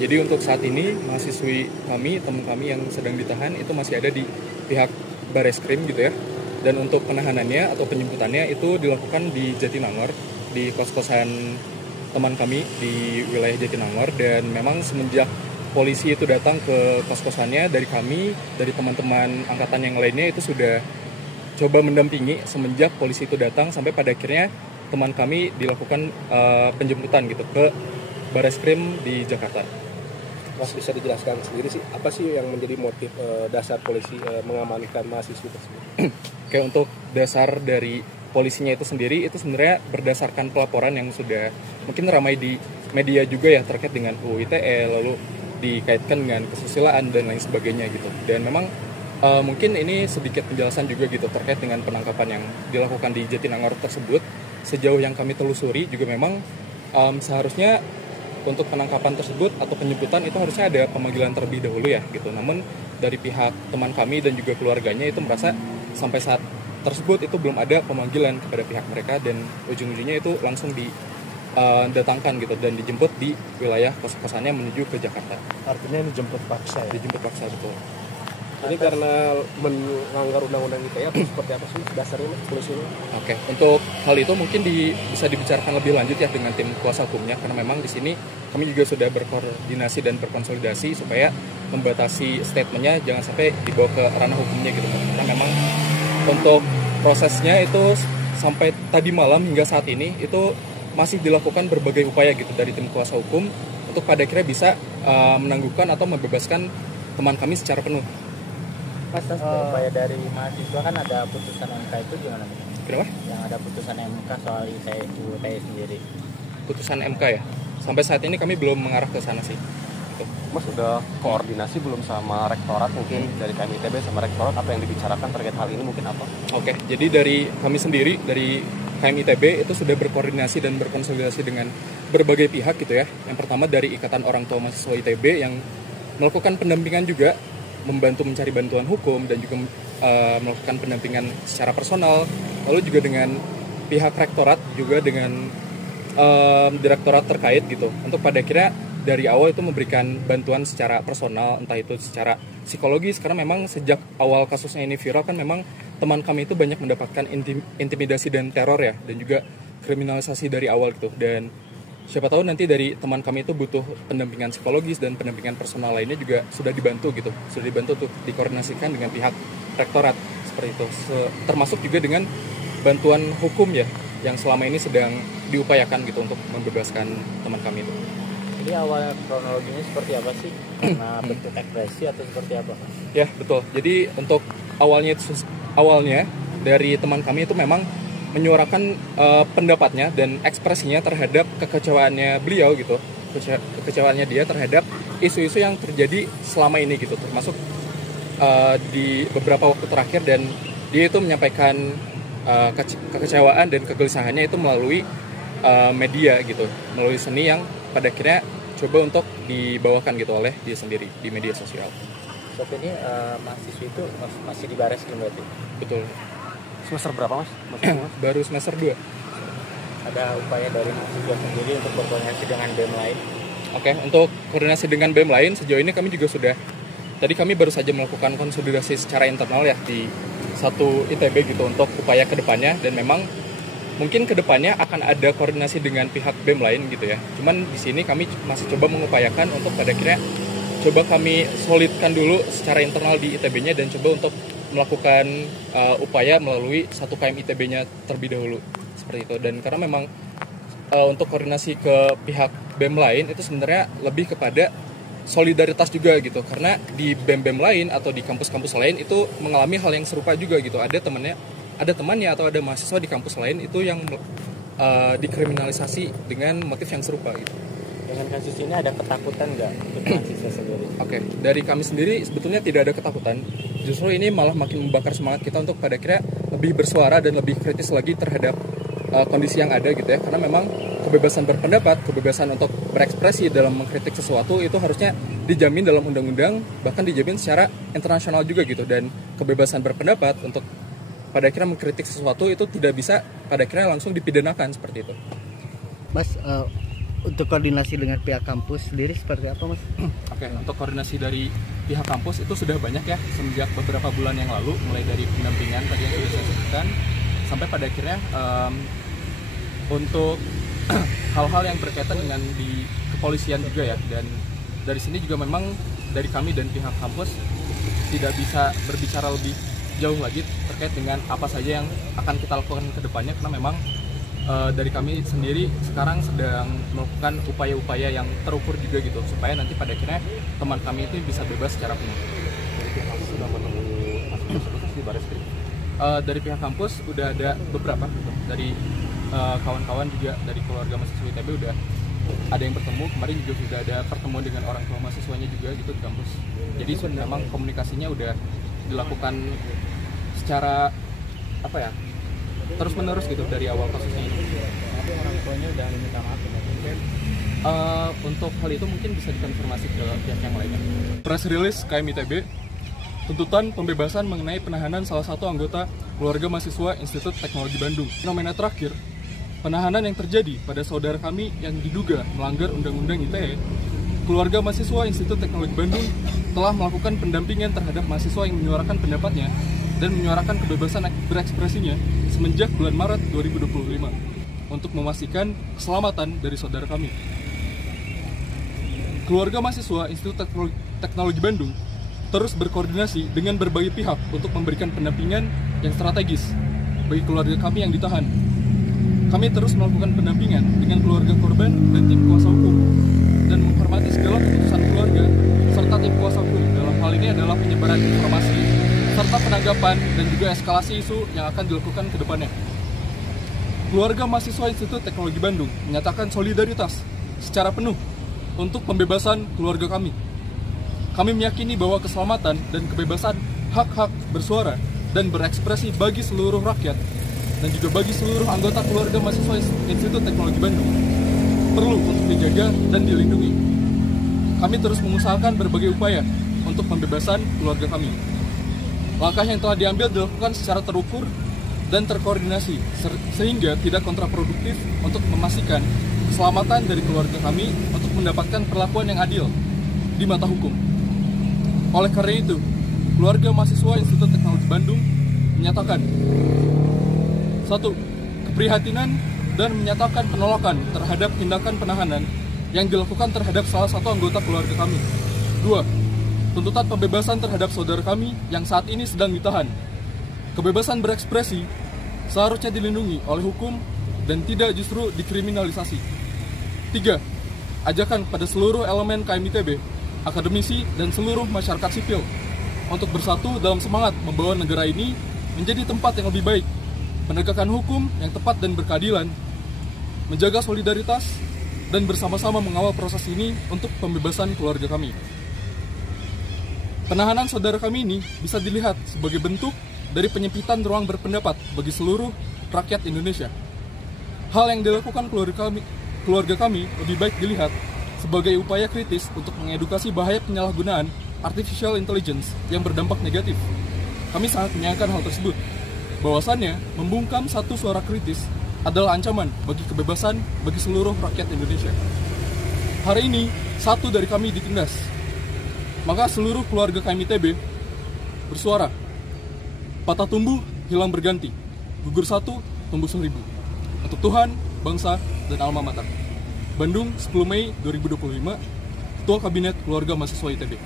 Jadi untuk saat ini mahasiswi kami, teman kami yang sedang ditahan itu masih ada di pihak Bareskrim gitu ya. Dan untuk penahanannya atau penjemputannya itu dilakukan di Jatinangor, di kos-kosan teman kami di wilayah Jatinangor. Dan memang semenjak polisi itu datang ke kos-kosannya, dari kami, dari teman-teman angkatan yang lainnya itu sudah coba mendampingi semenjak polisi itu datang sampai pada akhirnya teman kami dilakukan penjemputan gitu ke Bareskrim di Jakarta. Mas, bisa dijelaskan sendiri sih apa sih yang menjadi motif dasar polisi mengamankan mahasiswa tersebut? Oke, untuk dasar dari polisinya itu sendiri itu sebenarnya berdasarkan pelaporan yang sudah mungkin ramai di media juga ya terkait dengan UU ITE, lalu dikaitkan dengan kesusilaan dan lain sebagainya gitu. Dan memang mungkin ini sedikit penjelasan juga gitu terkait dengan penangkapan yang dilakukan di Jatinangor tersebut. Sejauh yang kami telusuri juga memang seharusnya untuk penangkapan tersebut atau penjemputan itu harusnya ada pemanggilan terlebih dahulu ya gitu. Namun dari pihak teman kami dan juga keluarganya itu merasa sampai saat tersebut itu belum ada pemanggilan kepada pihak mereka, dan ujung-ujungnya itu langsung didatangkan gitu dan dijemput di wilayah kos-kosannya menuju ke Jakarta. Artinya dijemput paksa ya? Dijemput paksa, betul. Ini karena melanggar undang-undang ITE atau seperti apa sih dasarnya polisinya? Oke, untuk hal itu mungkin bisa dibicarakan lebih lanjut ya dengan tim kuasa hukumnya, karena memang di sini kami juga sudah berkoordinasi dan berkonsolidasi supaya membatasi statementnya jangan sampai dibawa ke ranah hukumnya gitu. Karena memang untuk prosesnya itu sampai tadi malam hingga saat ini itu masih dilakukan berbagai upaya gitu dari tim kuasa hukum untuk pada akhirnya bisa menangguhkan atau membebaskan teman kami secara penuh. Mas, upaya dari mahasiswa kan ada putusan MK itu gimana? Kenapa? Yang ada putusan MK soal ITE sendiri. Putusan MK ya? Sampai saat ini kami belum mengarah ke sana sih. Mas, udah koordinasi belum sama rektorat mungkin dari KMITB sama rektorat, apa yang dibicarakan terkait hal ini mungkin apa? Oke, jadi dari kami sendiri, dari KMITB itu sudah berkoordinasi dan berkonsolidasi dengan berbagai pihak gitu ya. Yang pertama dari Ikatan Orang Tua Mahasiswa ITB yang melakukan pendampingan juga, membantu mencari bantuan hukum dan juga melakukan pendampingan secara personal. Lalu juga dengan pihak rektorat juga dengan direktorat terkait gitu untuk pada akhirnya dari awal itu memberikan bantuan secara personal, entah itu secara psikologis, karena memang sejak awal kasusnya ini viral kan memang teman kami itu banyak mendapatkan intimidasi dan teror ya, dan juga kriminalisasi dari awal gitu. Dan siapa tahu nanti dari teman kami itu butuh pendampingan psikologis dan pendampingan personal lainnya juga sudah dibantu gitu, sudah dibantu untuk dikoordinasikan dengan pihak rektorat seperti itu, termasuk juga dengan bantuan hukum ya yang selama ini sedang diupayakan gitu untuk membebaskan teman kami itu. Jadi awal kronologinya seperti apa sih? Karena bentuk ekspresi atau seperti apa? Ya betul. Jadi untuk awalnya dari teman kami itu memang menyuarakan pendapatnya dan ekspresinya terhadap kekecewaannya beliau gitu, kekecewaannya dia terhadap isu-isu yang terjadi selama ini gitu, termasuk di beberapa waktu terakhir, dan dia itu menyampaikan kekecewaan dan kegelisahannya itu melalui media gitu, melalui seni yang pada akhirnya coba untuk dibawakan gitu oleh dia sendiri di media sosial. Saat ini mahasiswa itu masih di Bareskrim berarti? Betul. Semester berapa mas? Baru semester 2. Ada upaya dari mahasiswa sendiri untuk berkoordinasi dengan BEM lain? Oke, untuk koordinasi dengan BEM lain sejauh ini kami juga sudah, tadi kami baru saja melakukan konsolidasi secara internal ya di satu ITB gitu untuk upaya kedepannya, dan memang mungkin kedepannya akan ada koordinasi dengan pihak BEM lain gitu ya. Cuman di sini kami masih coba mengupayakan untuk pada akhirnya coba kami solidkan dulu secara internal di ITB-nya dan coba untuk melakukan upaya melalui satu KM ITB-nya terlebih dahulu seperti itu. Dan karena memang untuk koordinasi ke pihak BEM lain itu sebenarnya lebih kepada solidaritas juga gitu, karena di BEM-BEM lain atau di kampus-kampus lain itu mengalami hal yang serupa juga gitu. Ada temannya atau ada mahasiswa di kampus lain itu yang dikriminalisasi dengan motif yang serupa gitu. Dengan kasus ini ada ketakutan nggak untuk mahasiswa sendiri? Oke, dari kami sendiri sebetulnya tidak ada ketakutan. Justru ini malah makin membakar semangat kita untuk pada akhirnya lebih bersuara dan lebih kritis lagi terhadap kondisi yang ada gitu ya. Karena memang kebebasan berpendapat, kebebasan untuk berekspresi dalam mengkritik sesuatu itu harusnya dijamin dalam undang-undang, bahkan dijamin secara internasional juga gitu. Dan kebebasan berpendapat untuk pada akhirnya mengkritik sesuatu itu tidak bisa pada akhirnya langsung dipidanakan seperti itu. Mas, Untuk koordinasi dengan pihak kampus sendiri seperti apa, Mas? Oke, untuk koordinasi dari pihak kampus itu sudah banyak ya semenjak beberapa bulan yang lalu, mulai dari pendampingan tadi yang sudah saya sebutkan sampai pada akhirnya untuk hal-hal yang berkaitan dengan di kepolisian juga ya, dan dari sini juga memang dari kami dan pihak kampus tidak bisa berbicara lebih jauh lagi terkait dengan apa saja yang akan kita lakukan ke depannya, karena memang dari kami sendiri sekarang sedang melakukan upaya-upaya yang terukur juga gitu, supaya nanti pada akhirnya teman kami itu bisa bebas secara penuh. Dari pihak kampus sudah menunggu kasus di Baris Krim. Dari pihak kampus udah ada beberapa gitu. Dari kawan-kawan juga dari keluarga mahasiswa ITB udah ada yang bertemu, kemarin juga sudah ada pertemuan dengan orang tua mahasiswanya juga gitu di kampus. Jadi memang komunikasinya udah dilakukan secara apa ya, terus menerus gitu dari awal kasusnya ini. Tapi orang tuanya udah minta maaf ya. Untuk hal itu mungkin bisa dikonfirmasi ke pihak yang lainnya. Press release KMITB, tuntutan pembebasan mengenai penahanan salah satu anggota keluarga mahasiswa Institut Teknologi Bandung. Fenomena terakhir, penahanan yang terjadi pada saudara kami yang diduga melanggar Undang-Undang ITE. Keluarga mahasiswa Institut Teknologi Bandung telah melakukan pendampingan terhadap mahasiswa yang menyuarakan pendapatnya dan menyuarakan kebebasan berekspresinya semenjak bulan Maret 2025 untuk memastikan keselamatan dari saudara kami. Keluarga mahasiswa Institut Teknologi Bandung terus berkoordinasi dengan berbagai pihak untuk memberikan pendampingan yang strategis bagi keluarga kami yang ditahan. Kami terus melakukan pendampingan dengan keluarga korban dan tim kuasa hukum dan menghormati segala keputusan keluarga serta tim kuasa hukum. Dalam hal ini adalah penyebaran informasi serta penanggapan dan juga eskalasi isu yang akan dilakukan ke depannya. Keluarga mahasiswa Institut Teknologi Bandung menyatakan solidaritas secara penuh untuk pembebasan keluarga kami. Kami meyakini bahwa keselamatan dan kebebasan hak-hak bersuara dan berekspresi bagi seluruh rakyat dan juga bagi seluruh anggota keluarga mahasiswa Institut Teknologi Bandung perlu untuk dijaga dan dilindungi. Kami terus mengusahakan berbagai upaya untuk pembebasan keluarga kami. Langkah yang telah diambil dilakukan secara terukur dan terkoordinasi sehingga tidak kontraproduktif untuk memastikan keselamatan dari keluarga kami untuk mendapatkan perlakuan yang adil di mata hukum. Oleh karena itu, keluarga mahasiswa Institut Teknologi Bandung menyatakan 1. Keprihatinan dan menyatakan penolakan terhadap tindakan penahanan yang dilakukan terhadap salah satu anggota keluarga kami. 2. Tuntutan pembebasan terhadap saudara kami yang saat ini sedang ditahan. Kebebasan berekspresi seharusnya dilindungi oleh hukum dan tidak justru dikriminalisasi. 3. Ajakan pada seluruh elemen KMITB, akademisi, dan seluruh masyarakat sipil untuk bersatu dalam semangat membawa negara ini menjadi tempat yang lebih baik, menegakkan hukum yang tepat dan berkeadilan, menjaga solidaritas, dan bersama-sama mengawal proses ini untuk pembebasan keluarga kami. Penahanan saudara kami ini bisa dilihat sebagai bentuk dari penyempitan ruang berpendapat bagi seluruh rakyat Indonesia. Hal yang dilakukan keluarga kami lebih baik dilihat sebagai upaya kritis untuk mengedukasi bahaya penyalahgunaan artificial intelligence yang berdampak negatif. Kami sangat menyayangkan hal tersebut. Bahwasannya, membungkam satu suara kritis adalah ancaman bagi kebebasan bagi seluruh rakyat Indonesia. Hari ini, satu dari kami ditindas. Maka seluruh keluarga KMITB bersuara, patah tumbuh, hilang berganti, gugur satu, tumbuh 1000. Untuk Tuhan, bangsa, dan alma mater. Bandung, 10 Mei 2025, Ketua Kabinet Keluarga Mahasiswa ITB.